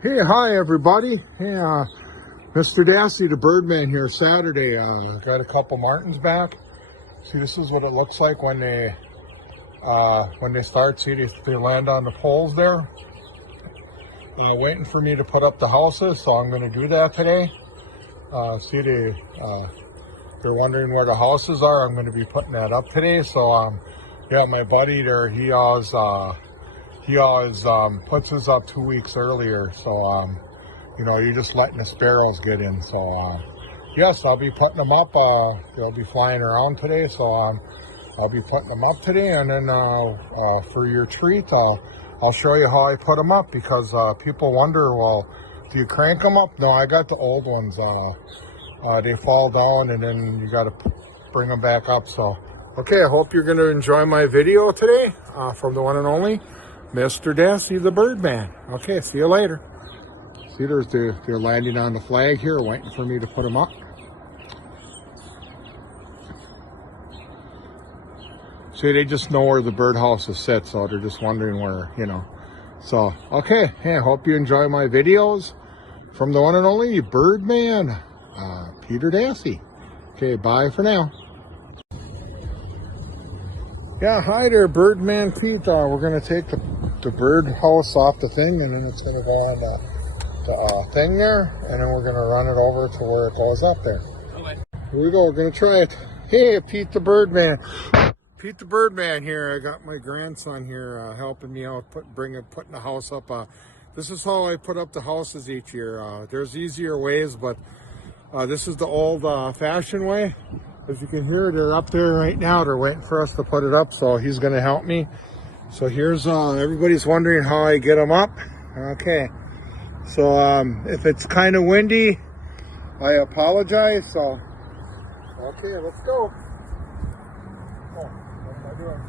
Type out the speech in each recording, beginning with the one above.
Hey, hi everybody. Hey, Mr. Dassey, the Birdman here. Saturday, got a couple martins back. See, this is what it looks like when they start. See, they land on the poles there. Waiting for me to put up the houses, so I'm going to do that today. See, they're wondering where the houses are. I'm going to be putting that up today. So, yeah, my buddy there, he always puts his up 2 weeks earlier. So, you know, you're just letting the sparrows get in. So, yes, I'll be putting them up. They'll be flying around today. So, I'll be putting them up today. And then for your treat, I'll show you how I put them up, because people wonder, well, do you crank them up? No, I got the old ones. They fall down and then you got to bring them back up. So, okay, I hope you're going to enjoy my video today from the one and only Mr. Dassey, the Birdman. Okay, see you later. See, they're landing on the flag here, waiting for me to put them up. See, they just know where the birdhouses sit, so they're just wondering where, you know. So, okay, hey, I hope you enjoy my videos from the one and only Birdman, Peter Dassey. Okay, bye for now. Yeah, hi there, Birdman Pete. We're going to take the birdhouse off the thing, and then it's going to go on the thing there, and then we're going to run it over to where it goes up there. Okay. Here we go, we're going to try it. Hey, Pete the Birdman. Pete the Birdman here. I got my grandson here helping me out, putting the house up. This is how I put up the houses each year. There's easier ways, but this is the old fashioned way. As you can hear, they're up there right now. They're waiting for us to put it up, so he's going to help me. So here's, everybody's wondering how I get them up. Okay. So if it's kind of windy, I apologize. So, okay, let's go. Oh, what am I doing?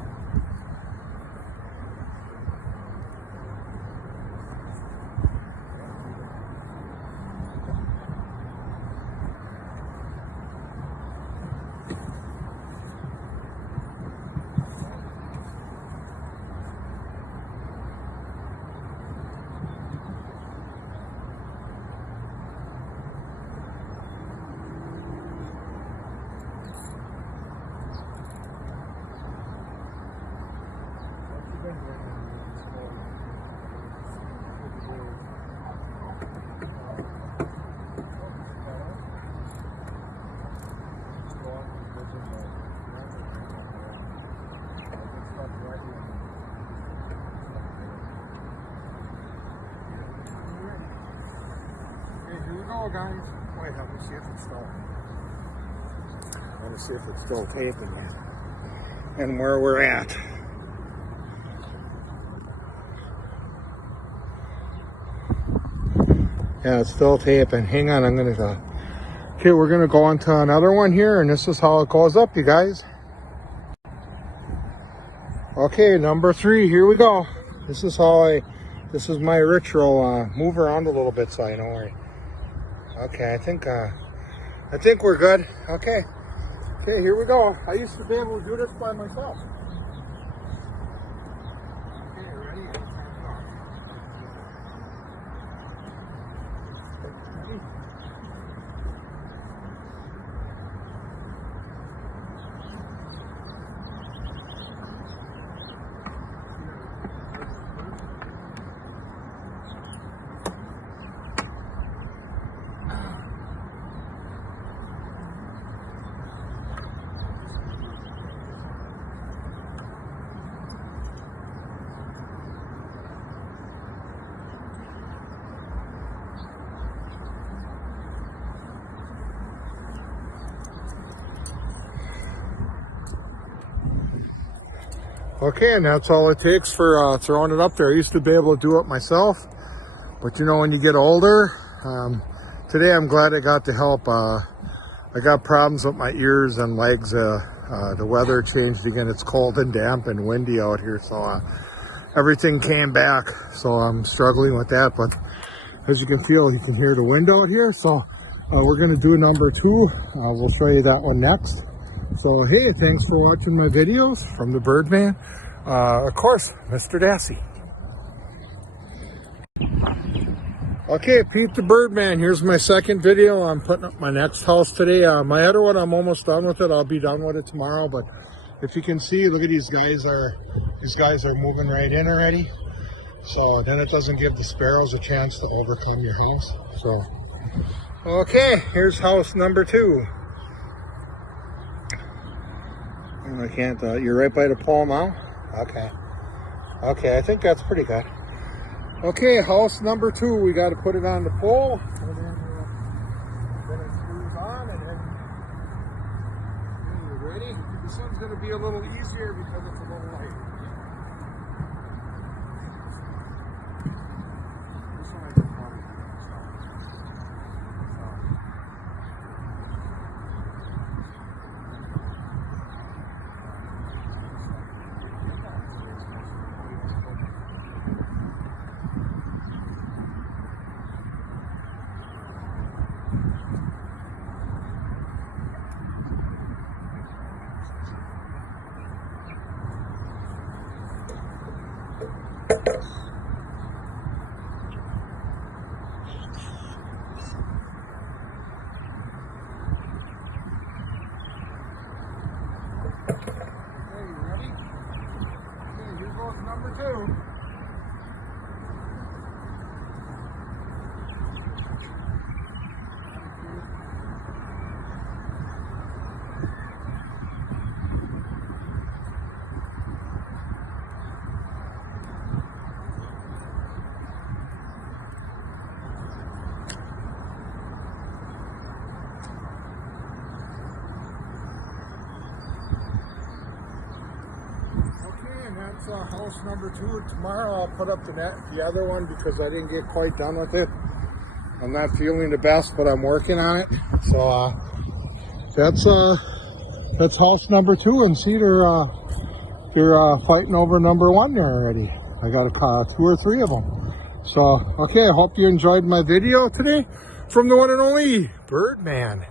Oh, guys, wait, let me see if it's still. I want to see if it's still taping yet, and where we're at. Yeah, it's still taping. Hang on, I'm gonna go. Okay, we're gonna go on to another one here, and this is how it goes up, you guys. Okay, number 3, here we go. This is my ritual. Move around a little bit so I know where. Okay, I think we're good. Okay, here we go. I used to be able to do this by myself. Okay, ready? Ready? Okay, and that's all it takes for throwing it up there. I used to be able to do it myself, but you know, when you get older, today I'm glad I got the help. I got problems with my ears and legs. The weather changed again. It's cold and damp and windy out here, so everything came back. So I'm struggling with that, but as you can feel, you can hear the wind out here. So we're going to do number 2. We'll show you that one next. So, hey, thanks for watching my videos from the Birdman. Of course, Mr. Dassey. Okay, Pete the Birdman. Here's my second video. I'm putting up my next house today. My other one, I'm almost done with it. I'll be done with it tomorrow. But if you can see, look at these guys are moving right in already. So then it doesn't give the sparrows a chance to overcome your house. So, okay, here's house number 2. I can't. You're right by the pole now. Okay. Okay, I think that's pretty good. Okay, house number 2, we got to put it on the pole, and then it screws on, and then you ready? This one's going to be a little easier because it's a little light. This one I can probably do. Number 2. House number 2. Tomorrow I'll put up the other one because I didn't get quite done with it. I'm not feeling the best, but I'm working on it. So that's house number 2, and see they're fighting over number 1 there already. I got 2 or 3 of them. So okay, I hope you enjoyed my video today from the one and only Birdman,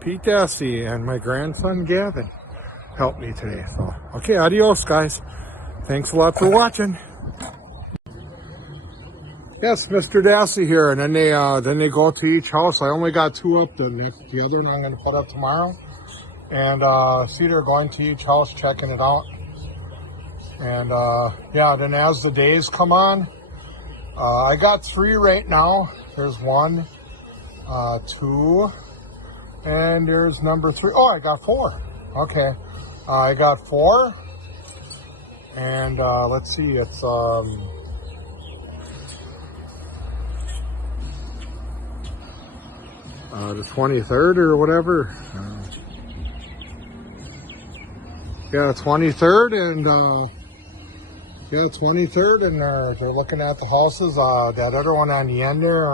Pete Dassey, and my grandson Gavin helped me today. So okay, adios guys. Thanks a lot for watching. Yes, Mr. Dassey here, and then they go to each house. I only got 2 up. The other one I'm going to put up tomorrow. And see, they're going to each house, checking it out. And yeah, then as the days come on, I got 3 right now. There's 1, 2, and there's number 3. Oh, I got 4. Okay, I got 4. And let's see, it's the 23rd or whatever. Yeah, 23rd, and yeah, 23rd, and they're looking at the houses. That other one on the end there,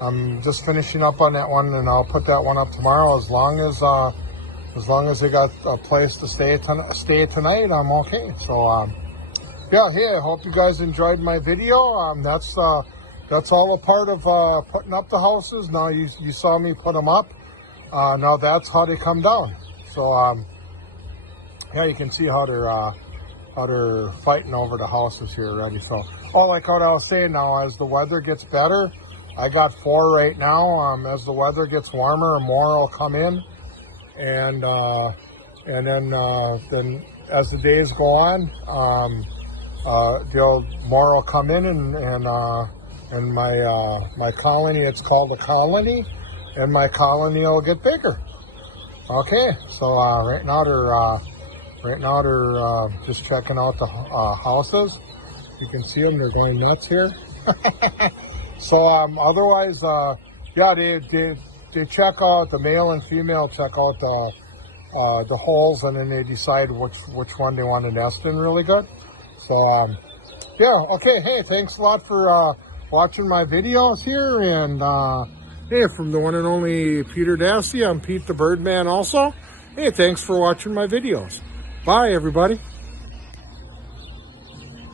I'm just finishing up on that one, and I'll put that one up tomorrow. As long as they got a place to stay tonight, I'm okay. So yeah, hey, I hope you guys enjoyed my video. That's all a part of putting up the houses. Now you saw me put them up. Now that's how they come down. So yeah, you can see how they're fighting over the houses here already. So like what I was saying, now as the weather gets better, I got 4 right now. As the weather gets warmer, more will come in. And then as the days go on, more will come in, and my colony, it's called a colony, and my colony will get bigger. Okay, so right now they're just checking out the houses. You can see them; they're going nuts here. So otherwise, yeah, they check out, the male and female check out the holes, and then they decide which one they want to nest in really good. So yeah, okay, hey, thanks a lot for watching my videos here, and hey, from the one and only Peter Dassey, I'm Pete the Birdman also. Hey, thanks for watching my videos. Bye everybody.